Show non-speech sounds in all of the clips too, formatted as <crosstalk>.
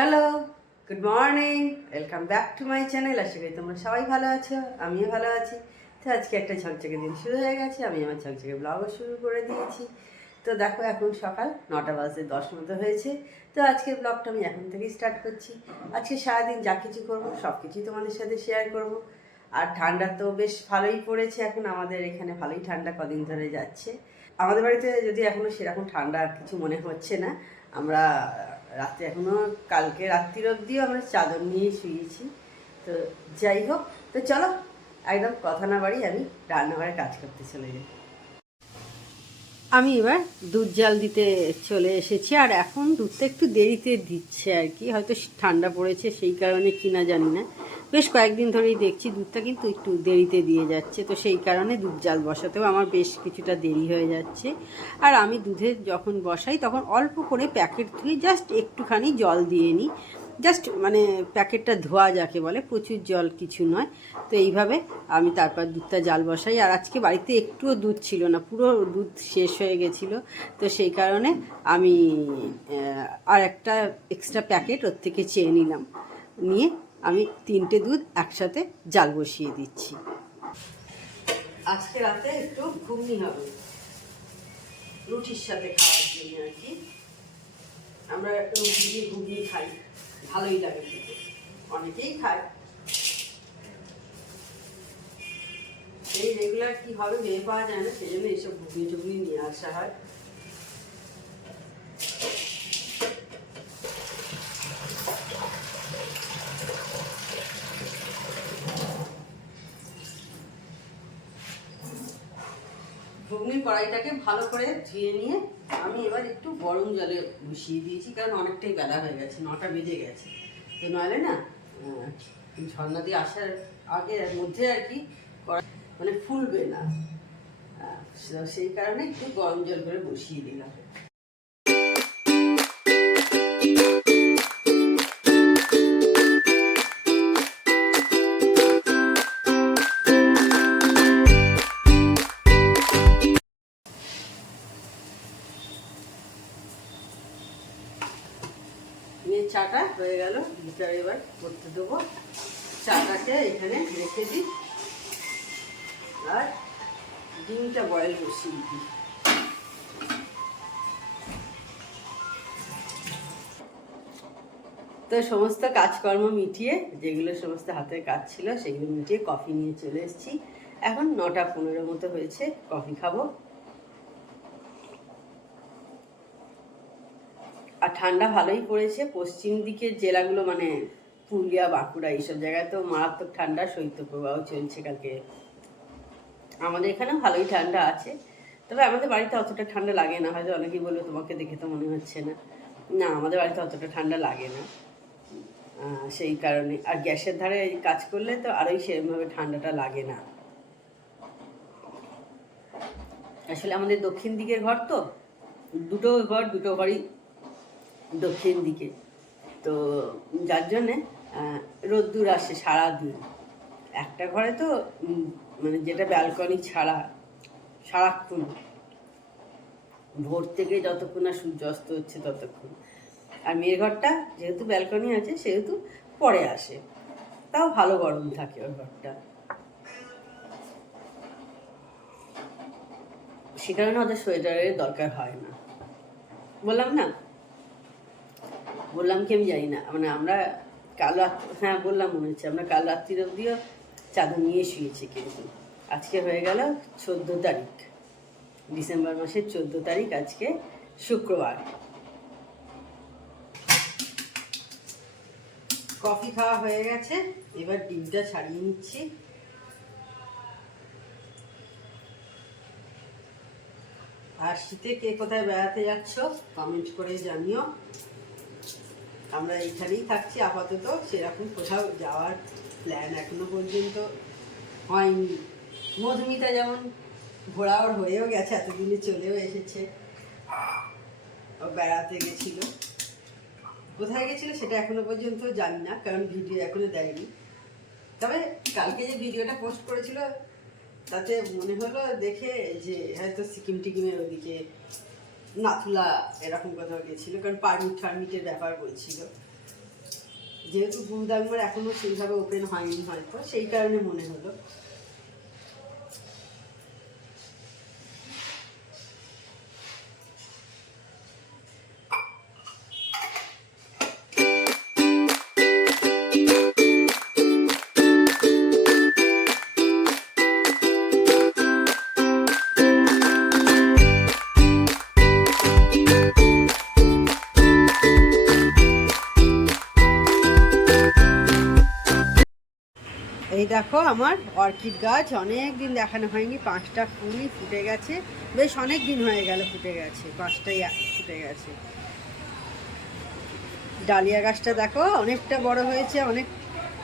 Hello good morning welcome back to my channel আশা করি তোমরা সবাই ভালো আছো, আমিও ভালো আছি। তো আজকে একটা ঝকঝকে দিন শুরু হয়ে গেছে, আমি আমার ঝকঝকে ব্লগও শুরু করে দিয়েছি। তো দেখো এখন সকাল নটা বাজে দশ মতো হয়েছে, তো আজকের ব্লগটা আমি এখন থেকেই স্টার্ট করছি। আজকে সারাদিন যা কিছু করব, সব কিছুই তোমাদের সাথে শেয়ার করব। আর ঠান্ডা তো বেশ ভালোই পড়েছে এখন, আমাদের এখানে ভালোই ঠান্ডা কদিন ধরে যাচ্ছে। আমাদের বাড়িতে যদি এখনও সেরকম ঠান্ডা কিছু মনে হচ্ছে না, আমরা রাত্রে এখনও, কালকে রাত্রির অবধিও আমরা চাদর নিয়ে শুয়েছি। তো যাই হোক, তো চলো, একদম কথা না বাড়ি আমি রান্নাঘরে কাজ করতে চলে যাই। আমি এবার দুধ জাল দিতে চলে এসেছি, আর এখন দুধটা একটু দেরিতে দিচ্ছে আর কি। হয়তো ঠান্ডা পড়েছে, সেই কারণে কিনা জানি না। বেশ কয়েকদিন ধরেই দেখছি দুধটা কিন্তু একটু দেরিতে দিয়ে যাচ্ছে, তো সেই কারণে দুধ জাল বসাতেও আমার বেশ কিছুটা দেরি হয়ে যাচ্ছে। আর আমি দুধে যখন বসাই তখন অল্প করে প্যাকেট ধুয়ে জাস্ট একটুখানি জল দিয়ে নিই। জাস্ট মানে প্যাকেটটা ধোয়া যাকে বলে, প্রচুর জল কিছু নয়। তো এইভাবে আমি তারপর দুধটা জাল বসাই। আর আজকে বাড়িতে একটুও দুধ ছিল না, পুরো দুধ শেষ হয়ে গেছিল। তো সেই কারণে আমি আর একটা এক্সট্রা প্যাকেট ওর থেকে চেয়ে নিলাম। নিয়ে আমি তিনটে দুধ একসাথে জাল বসিয়ে দিচ্ছি। আজকে রাতে একটু ঘুমনি হবে। রুটির সাথে খাওয়ার জন্য আর কি। আমরা রুটি দিয়ে ঘুগনি খাই। ভালোই লাগে খেতে। অনেকেই খায়। এই রেগুলার কি হবে মেয়ে পাওয়া যায় না, সেই জন্য এইসব ঘুগনি টুগনি নিয়ে আসা হয়। কড়াইটাকে ভালো করে ধুয়ে নিয়ে আমি এবার একটু গরম জলে বসিয়ে দিয়েছি, কারণ অনেকটাই বেলা হয়ে গেছে, নটা বেজে গেছে। তো নইলে না ঝর্ণা দিয়ে আসার আগে মধ্যে আর কি মানে ফুলবে না। সেই কারণে একটু গরম জল করে বসিয়ে দিলাম। নিয়ে চাটা হয়ে গেল এবার করতে দেবো। চাটাকে এখানে রেখে দিই। আর ডিমটা বয়েল বসিয়ে দিই। তো সমস্ত কাজকর্ম মিটিয়ে, যেগুলো সমস্ত হাতের কাজ ছিল, সেগুলো মিটিয়ে কফি নিয়ে চলে এসেছি। এখন নটা পনেরো মতো হয়েছে কফি খাব। আর ঠান্ডা ভালোই পড়েছে। পশ্চিম দিকের জেলাগুলো মানে পুরুলিয়া, বাঁকুড়া এইসব জায়গায় তো মারাত্মক ঠান্ডা, শৈত্যপ্রবাহ চলছে কালকে। আমাদের এখানে ভালোই ঠান্ডা আছে। তবে আমাদের বাড়িতে অতটা ঠান্ডা লাগে না। হয়তো অনেকেই বলবে, তোমাকে দেখে তো মনে হচ্ছে না। না, আমাদের বাড়িতে অতটা ঠান্ডা লাগে না। সেই কারণে। আর গ্যাসের ধারে কাজ করলে তো আরোই সেরকমভাবে ঠান্ডাটা লাগে না। আসলে আমাদের দক্ষিণ দিকের ঘর তো, দুটো ঘর, দুটো ঘরই দক্ষিণ দিকে। তো যার জন্যে রোদ্দুর আসে সারাদিন। একটা ঘরে তো মানে যেটা ব্যালকনি ছাড়া, সারাক্ষণ। ভোর থেকে যতক্ষণ না সূর্যাস্ত হচ্ছে ততক্ষণ। আর মেয়ের ঘরটা যেহেতু ব্যালকনি আছে, সেহেতু পরে আসে। তাও ভালো গরম থাকে ওই ঘরটা। সে কারণে ওদের সোয়েটারের দরকার হয় না। বললাম না বললাম কি, আমি জানি না। মানে আমরা কাল হ্যাঁ বললাম মনে হচ্ছে, আমরা কাল রাত্রির অবধিও চাদর নিয়ে শুয়েছি কিন্তু আজকে হয়ে গেল চোদ্দ তারিখ। ডিসেম্বর মাসের চোদ্দ তারিখ, আজকে শুক্রবার। কফি খাওয়া হয়ে গেছে, এবার ডিমটা ছাড়িয়ে নিচ্ছি। আর শীতে কে কোথায় বেড়াতে যাচ্ছ কমেন্ট করে জানিও। আমরা এইখানেই থাকছি আপাতত, সেরকম কোথাও যাওয়ার প্ল্যান এখনও পর্যন্ত হয়নি। মধুমিতা যেমন ঘোরাওয়ার হয়েও গেছে, এতদিনে চলেও এসেছে। ও বেড়াতে গেছিল। কোথায় গেছিল সেটা এখনও পর্যন্ত জানি না, কারণ ভিডিও এখনও দেয়নি। তবে কালকে যে ভিডিওটা পোস্ট করেছিল, তাতে মনে হলো দেখে যে হয়তো সিকিম টিকিমের ওদিকে নাথুলা এরকম কোথাও গেছিল কারণ পারমিট ফারমিটের ব্যাপার বলছিল। যেহেতু গুরুদাঙ্গর এখনও সেইভাবে ওপেন হয়নি হয়তো, সেই কারণে মনে হলো। দেখো, আমার অর্কিড গাছ অনেক দিন দেখানো হয়নি, পাঁচটা ফুলই ফুটে গেছে, বেশ অনেক দিন হয়ে গেল ফুটে গেছে, পাঁচটাই ফুটে গেছে। ডালিয়া গাছটা দেখো, অনেকটা বড় হয়েছে, অনেক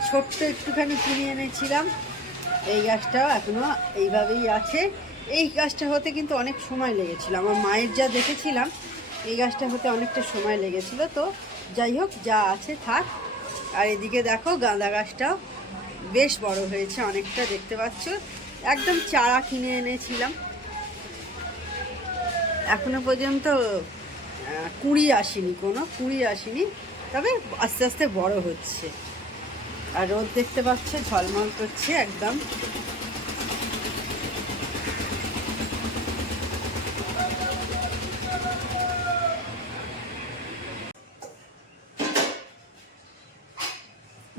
ছোট্ট একটুখানি কিনে এনেছিলাম। এই গাছটাও এখনও এইভাবেই আছে। এই গাছটা হতে কিন্তু অনেক সময় লেগেছিল, আমার মায়ের যা দেখেছিলাম, এই গাছটা হতে অনেকটা সময় লেগেছিল। তো যাই হোক, যা আছে থাক। আর এদিকে দেখো গাঁদা গাছটাও। বেশ বড় হয়েছে অনেকটা, দেখতে পাচ্ছ। একদম চারা কিনে এনেছিলাম। এখনও পর্যন্ত কুড়ি আসেনি কোনো, কুড়ি আসেনি, তবে আস্তে আস্তে বড় হচ্ছে। আর রোদ দেখতে পাচ্ছে, ঝলমল করছে একদম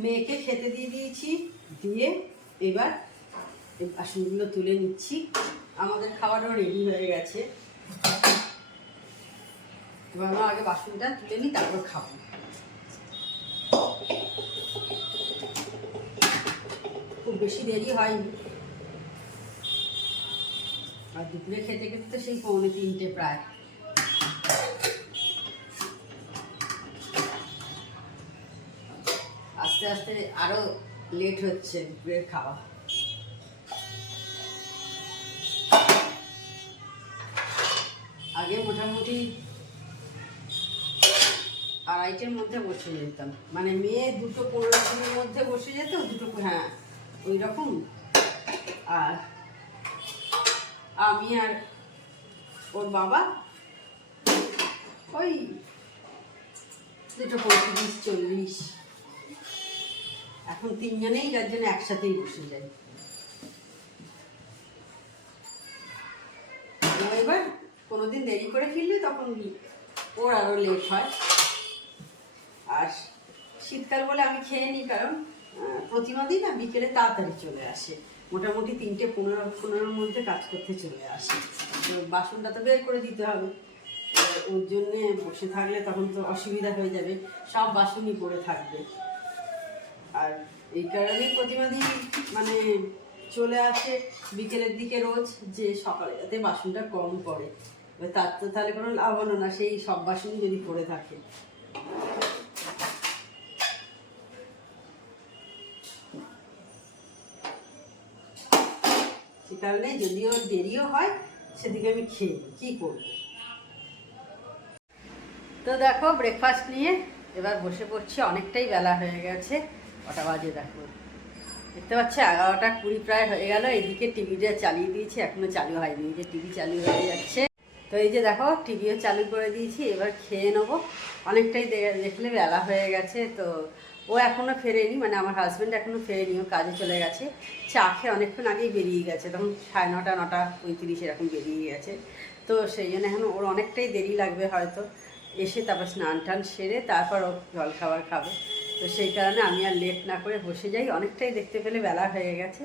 মেয়েকে খেতে দিয়ে দিয়েছি দিয়ে এবার এই বাসনগুলো তুলে নিচ্ছি। আমাদের খাবারও রেডি হয়ে গেছে। এবার আমরা আগে বাসনটা তুলে নিই, তারপর খাব। খুব বেশি দেরি হয়নি। আর দুপুরে খেতে খেতে তো সেই পৌনে তিনটে প্রায়। আস্তে আস্তে আরও লেট হচ্ছে দুপুরের খাওয়া। আগে মোটামুটি আড়াইটের মধ্যে বসে যেতাম। মানে মেয়ে দুটো পনেরো দিনের মধ্যে বসে যেত, দুটো হ্যাঁ ওই রকম আর আমি আর ওর বাবা ওই দুটো পঁয়ত্রিশ, চল্লিশ এখন তিনজনেই যার জন্য একসাথেই বসে যাই। এবার কোনোদিন দেরি করে ফিরলে তখন ওর আরও লেট হয়। আর শীতকাল বলে আমি খেয়ে নিই কারণ প্রতিমা দিন না বিকেলে তাড়াতাড়ি চলে আসে। মোটামুটি তিনটে পনেরো, পনেরোর মধ্যে কাজ করতে চলে আসে। তো বাসনটা তো বের করে দিতে হবে। ওর জন্যে বসে থাকলে তখন তো অসুবিধা হয়ে যাবে। সব বাসনই পড়ে থাকবে। আর এই কারণেই প্রতিমাদি মানে চলে আসে বিকেলের দিকে রোজ যে সকালে যাতে বাসনটা কম পড়ে। এবার তার তো তাহলে কোনো লাভ হলো না, সেই সব বাসনই যদি পড়ে থাকে। সে কারণে যদিও দেরিও হয়, সেদিকে আমি খেয়ে। কি করব? তো দেখো ব্রেকফাস্ট নিয়ে এবার বসে পড়ছি, অনেকটাই বেলা হয়ে গেছে। কটা বাজে দেখো। দেখতে পাচ্ছি? এগারোটা কুড়ি প্রায় হয়ে গেল। এদিকে টিভিটা চালিয়ে দিয়েছি, এখনও চালু হয়নি। এই যে টিভি চালু হয়ে যাচ্ছে। তো এই যে দেখো টিভিও চালু করে দিয়েছি, এবার খেয়ে নেব। অনেকটাই দেখলে বেলা হয়ে গেছে। তো ও এখনও ফেরেনি মানে আমার হাজব্যান্ড এখনও ফেরেনি, ও কাজে চলে গেছে। চা খেয়ে অনেকক্ষণ আগেই বেরিয়ে গেছে। তখন সাড়ে নটা নটা পঁয়ত্রিশ এরকম বেরিয়ে গেছে। তো সেই জন্য এখন ওর অনেকটাই দেরি লাগবে হয়তো। এসে তারপর স্নান টান সেরে তারপর ও জল খাবার খাবে। তো সেই কারণে আমি আর লেট না করে বসে যাই। অনেকটাই দেখতে পেলে বেলা হয়ে গেছে।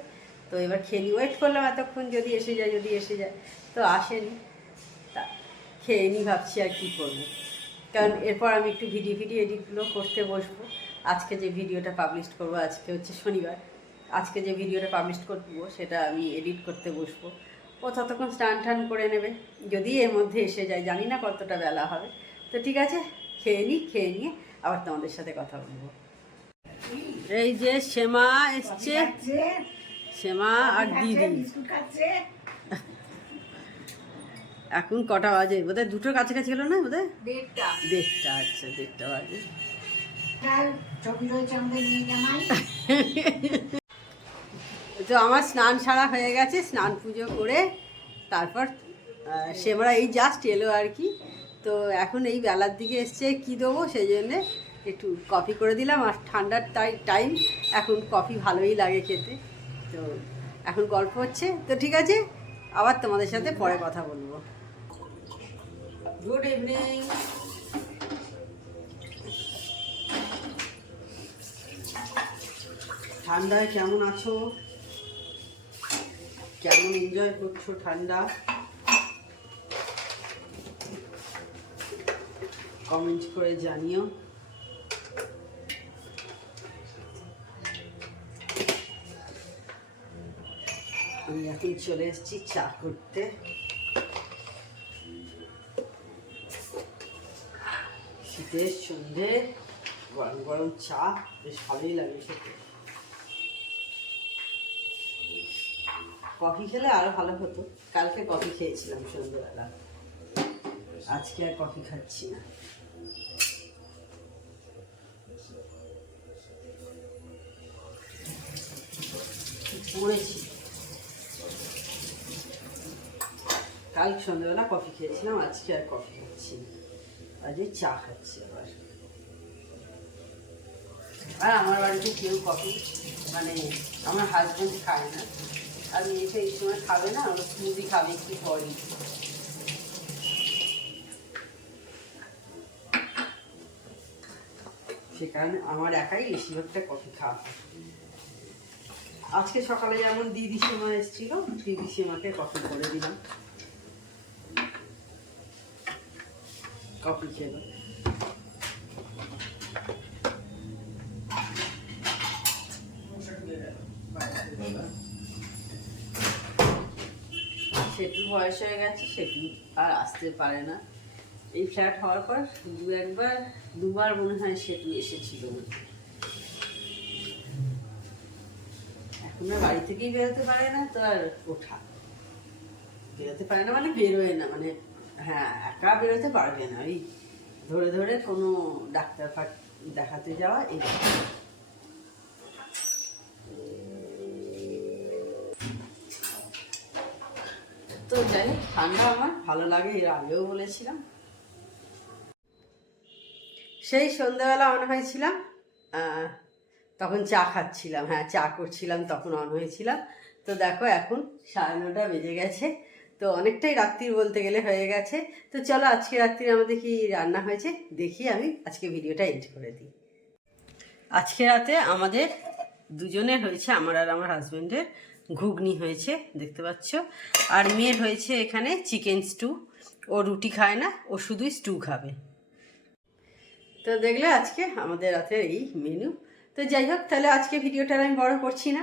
তো এবার খেয়ে নিই। ওয়েট করলাম এতক্ষণ, যদি এসে যায়, যদি এসে যায়। তো আসেনি। তা খেয়ে নিই, ভাবছি আর কী করব। কারণ এরপর আমি একটু ভিডিও ভিডিও এডিটগুলো করতে বসবো। আজকে যে ভিডিওটা পাবলিশ করব, আজকে হচ্ছে শনিবার। আজকে যে ভিডিওটা পাবলিশ করব, সেটা আমি এডিট করতে বসবো। ও ততক্ষণ স্নান টান করে নেবে। যদি এর মধ্যে এসে যায়, জানি না কতটা বেলা হবে। তো ঠিক আছে, খেয়ে নিই, খেয়ে নিয়ে আবার তোমাদের সাথে কথা বলব। এই যে শ্যামা এসছে। শ্যামা আর দিদি। এখন কটা বাজে? বোধহয় দুটোর কাছাকাছি হলো না বোধহয়? দেড়টা। দেড়টা আচ্ছা দেড়টা বাজে। <laughs> তো আমার স্নান সারা হয়ে গেছে স্নান পুজো করে তারপর সেমরা এই জাস্ট এলো আর কি। তো এখন এই বেলার দিকে এসছে কি দেবো সেই জন্যে একটু কফি করে দিলাম আর ঠান্ডার টাই টাইম এখন কফি ভালোই লাগে খেতে। তো এখন গল্প হচ্ছে। তো ঠিক আছে আবার তোমাদের সাথে পরে কথা বলব। গুড ইভিনিং ঠান্ডায় কেমন আছো? কেমন এনজয় করছ ঠান্ডা? কমেন্ট করে জানিও। আমি এখন চলে এসেছি চা করতে। শীতের সন্ধে, গরম গরম চা, বেশ ভালোই লাগে খেতে। কফি খেলে আরও ভালো হতো। কালকে কফি খেয়েছিলাম সন্ধ্যেবেলা। আজকে আর কফি খাচ্ছি না। পড়েছি। কাল সন্ধ্যেবেলা কফি খেয়েছিলাম, আজকে আর কফি খাচ্ছি আজকে চা খাচ্ছি আবার। আর আমার বাড়িতে কেউ কফি মানে আমার হাজব্যান্ড খায় না। আর মেয়েকে এই সময় খাবে না, ওরা স্মুদি খাবে একটু পরই। সে কারণে আমার একাই বেশিরভাগটা কফি খাওয়া আজকে সকালে যেমন দিদি সীমা এসেছিল দিদি সীমাকে কফি করে দিলাম। কফি খেলো সেটু বয়স হয়ে গেছে, সেটু আর আসতে পারে না। এই ফ্ল্যাট হওয়ার পর দু একবার, দুবার মনে হয় সেটু এসেছিল এখন বাড়ি থেকেই বেরোতে পারে না তো আর ওঠা। বেরোতে পারে না মানে বেরোয় না মানে হ্যাঁ একা বেরোতে পারবে না ওই ধরে ধরে কোনো ডাক্তার ফাক দেখাতে যাওয়া, এই তো যাই ঠান্ডা আমার, ভালো লাগে, এর আগেও বলেছিলাম। সেই সন্ধ্যাবেলা অন হয়েছিলাম তখন চা খাচ্ছিলাম হ্যাঁ চা করছিলাম, তখন অন হয়েছিলাম। তো দেখো এখন সাড়ে নটা বেজে গেছে তো অনেকটাই রাত্রির বলতে গেলে হয়ে গেছে। তো চলো আজকে রাত্রির আমাদের কি রান্না হয়েছে দেখি আমি আজকে ভিডিওটা এডিট করে দিই। আজকে রাতে আমাদের দুজনের হয়েছে, আমার আর আমার হাজব্যান্ডের ঘুগনি হয়েছে, দেখতে পাচ্ছ। আর মেয়ের হয়েছে এখানে চিকেন স্টু ও রুটি খায় না, ও শুধুই স্টু খাবে। তো দেখলে আজকে আমাদের রাতের এই মেনু তো যাই হোক, তাহলে আজকে ভিডিওটা আমি বড় করছি না।